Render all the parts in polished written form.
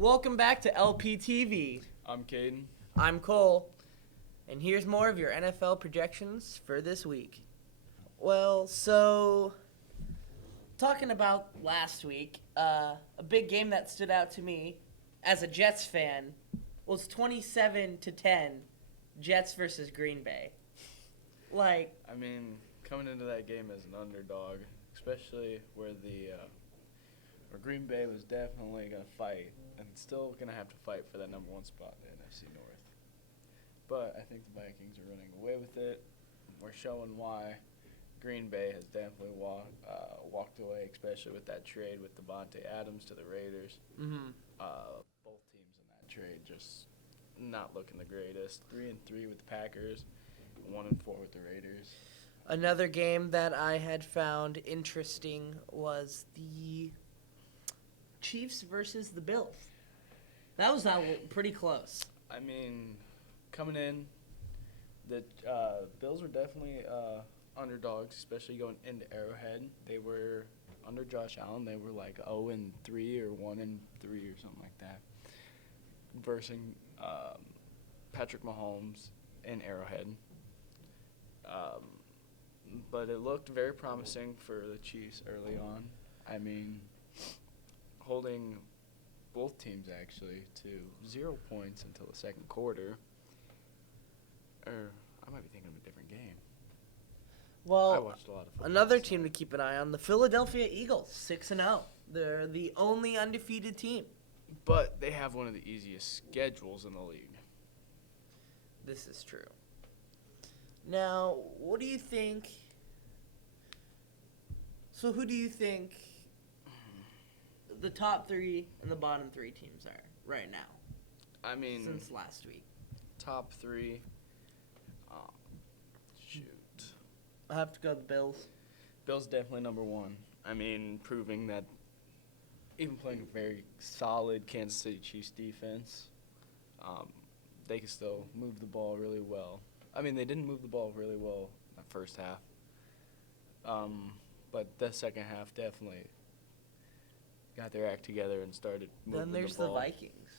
Welcome back to LPTV. I'm Caden. I'm Cole, and here's more of your NFL projections for this week. Well, so talking about last week, a big game that stood out to me as a Jets fan was 27-10, Jets versus Green Bay. Coming into that game as an underdog, especially where Green Bay was definitely going to fight and still going to have to fight for that number one spot in the NFC North. But I think the Vikings are running away with it. We're showing why Green Bay has definitely walked away, especially with that trade with Devontae Adams to the Raiders. Mm-hmm. Both teams in that trade just not looking the greatest. 3-3 with the Packers, 1-4 with the Raiders. Another game that I had found interesting was the Chiefs versus the Bills. That was pretty close. Coming in, the Bills were definitely underdogs, especially going into Arrowhead. They were under Josh Allen. They were like 0-3 or 1-3 or something like that, versus Patrick Mahomes in Arrowhead. But it looked very promising for the Chiefs early on. Holding both teams actually to 0 points until the second quarter. Or I might be thinking of a different game. Well, I watched a lot of football. Another team to keep an eye on, the Philadelphia Eagles, 6-0. They're the only undefeated team. But they have one of the easiest schedules in the league. This is true. Now, what do you think? So who do you think the top three and the bottom three teams are right now? Since last week. Top three. I have to go the Bills. Bills definitely number one. Proving that even playing a very solid Kansas City Chiefs defense, they can still move the ball really well. They didn't move the ball really well in the first half. But the second half definitely got their act together and started moving the ball. Then there's the Vikings.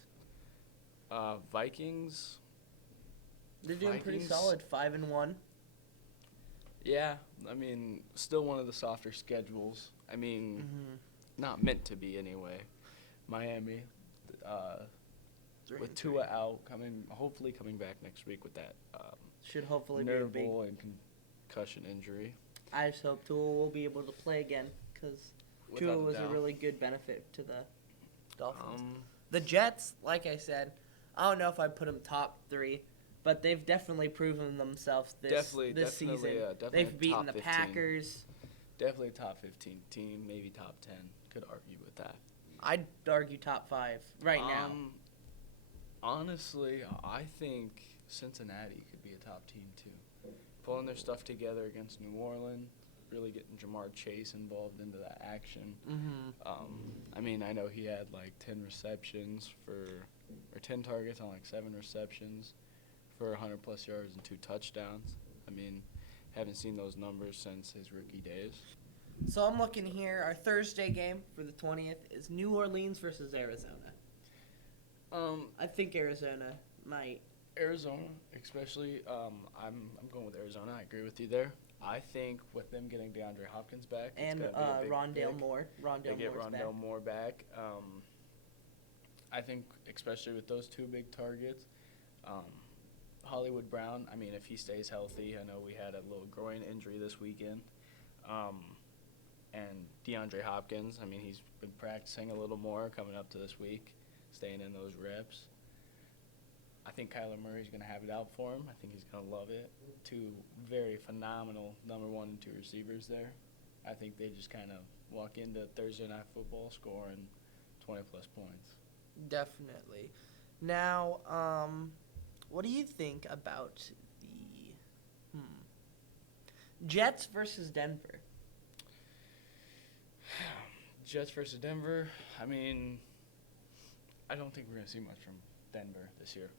Vikings. They're doing pretty solid, 5-1. Yeah, still one of the softer schedules. Not meant to be anyway. Miami, with Tua out, hopefully coming back next week with that should hopefully nerve be a big and concussion injury. I just hope Tua will be able to play again because Tua was a really good benefit to the Dolphins. The Jets, like I said, I don't know if I'd put them top three, but they've definitely proven themselves this season. They've beaten the 15. Packers. Definitely a top 15 team, maybe top 10. Could argue with that. I'd argue top 5 right now. Honestly, I think Cincinnati could be a top team too. Pulling their stuff together against New Orleans, really getting Jamar Chase involved into that action. Mm-hmm. I know he had like 10 targets on like 7 receptions for 100-plus yards and 2 touchdowns. Haven't seen those numbers since his rookie days. So I'm looking here. Our Thursday game for the 20th is New Orleans versus Arizona. I think Arizona might. Arizona, especially, I'm going with Arizona. I agree with you there. I think with them getting DeAndre Hopkins back, and it's gonna be a big Rondale pick. Moore. They get Rondale Moore back. I think especially with those 2 big targets, Hollywood Brown. If he stays healthy, I know we had a little groin injury this weekend. And DeAndre Hopkins, he's been practicing a little more coming up to this week, staying in those reps. I think Kyler Murray's going to have it out for him. I think he's going to love it. 2 very phenomenal number 1 and 2 receivers there. I think they just kind of walk into Thursday Night Football scoring 20-plus points. Definitely. Now, what do you think about the Jets versus Denver? Jets versus Denver. I don't think we're going to see much from Denver this year.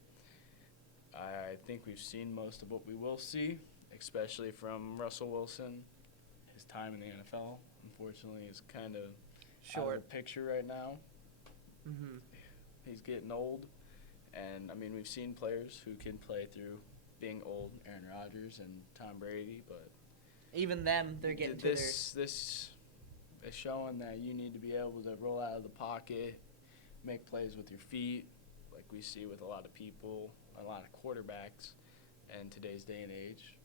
I think we've seen most of what we will see, especially from Russell Wilson. His time in the NFL, unfortunately, is kind of out of the picture right now. Mm-hmm. He's getting old, and I mean we've seen players who can play through being old, Aaron Rodgers and Tom Brady, but even them, they're getting to this is showing that you need to be able to roll out of the pocket, make plays with your feet, like we see with a lot of people, a lot of quarterbacks in today's day and age.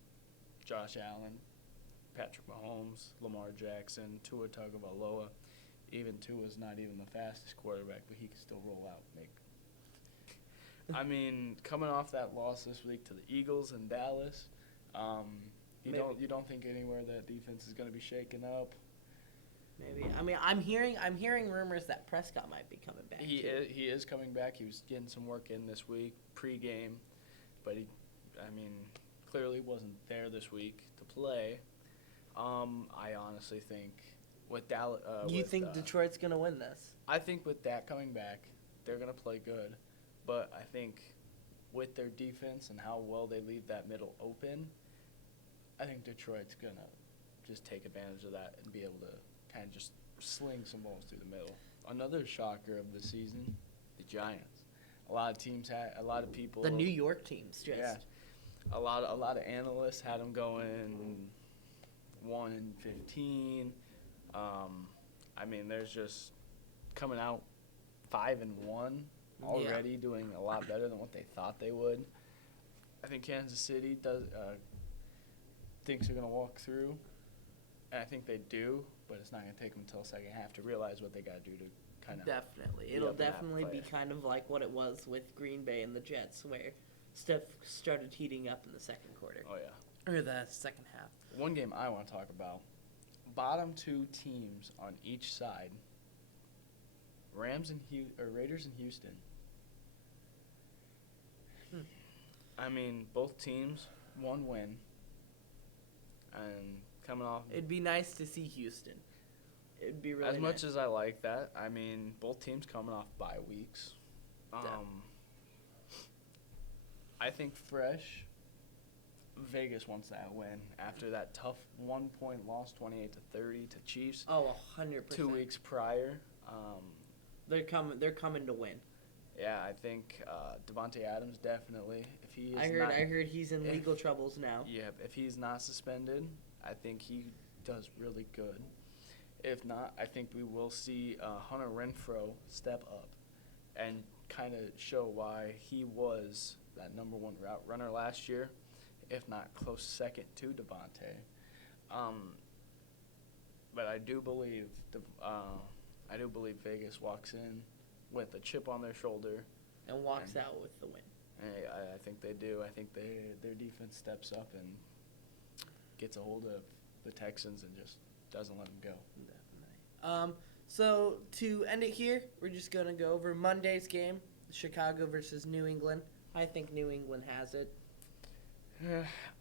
Josh Allen, Patrick Mahomes, Lamar Jackson, Tua Tagovailoa. Even Tua's not even the fastest quarterback, but he can still roll out. I mean, coming off that loss this week to the Eagles in Dallas, you don't think anywhere that defense is going to be shaken up. Maybe. I mean, I'm hearing rumors that Prescott might be coming back. He is coming back. He was getting some work in this week pregame, but he clearly wasn't there this week to play. I honestly think with Dallas, you think Detroit's gonna win this? I think with that coming back, they're gonna play good, but I think with their defense and how well they leave that middle open, I think Detroit's gonna just take advantage of that and be able to kind of just sling some balls through the middle. Another shocker of the season, the Giants. A lot of people. The New York teams, just. Yeah. A lot of analysts had them going 1-15. I mean, there's just coming out 5-1 already, doing a lot better than what they thought they would. I think Kansas City thinks they're gonna walk through, and I think they do, but it's not gonna take them until the second half to realize what they gotta do to kind of. Definitely, it'll definitely be kind of like what it was with Green Bay and the Jets, where stuff started heating up in the second quarter. Oh yeah. Or the second half. One game I want to talk about. Bottom two teams on each side. Raiders and Houston. I mean, both teams, one win. And coming off. It'd be nice to see Houston. It'd be really as much nice. as I like that, I mean, both teams coming off bye weeks. I think fresh. Vegas wants that win after that tough 1-point loss, 28-30 to Chiefs. Oh, 100%. 2 weeks prior. They're coming to win. Yeah, I think Devontae Adams definitely. If he is I heard he's in legal troubles now. Yeah, if he's not suspended, I think he does really good. If not, I think we will see Hunter Renfrow step up and kind of show why he was that number one route runner last year, if not close second to Devontae. But I do believe Vegas walks in with a chip on their shoulder and walks out with the win. I think they do. I think their defense steps up and gets a hold of the Texans and just doesn't let them go. Definitely. So to end it here, we're just gonna go over Monday's game, Chicago versus New England. I think New England has it.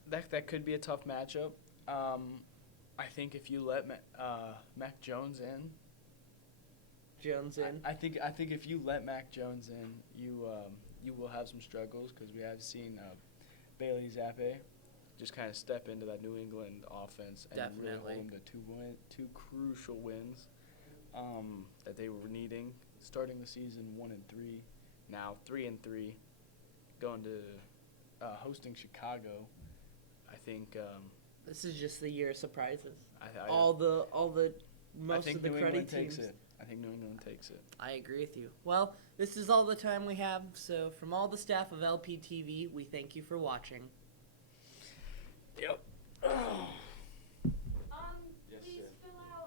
That could be a tough matchup. I think if you let Mac Jones in. I think if you let Mac Jones in, you will have some struggles because we have seen Bailey Zappi just kind of step into that New England offense and really hold them to two crucial wins that they were needing. Starting the season 1-3, now 3-3, going to hosting Chicago. I think this is just the year of surprises. Most of the credit teams. I think New England takes it. I agree with you. Well, this is all the time we have. So from all the staff of LPTV, we thank you for watching. Yep.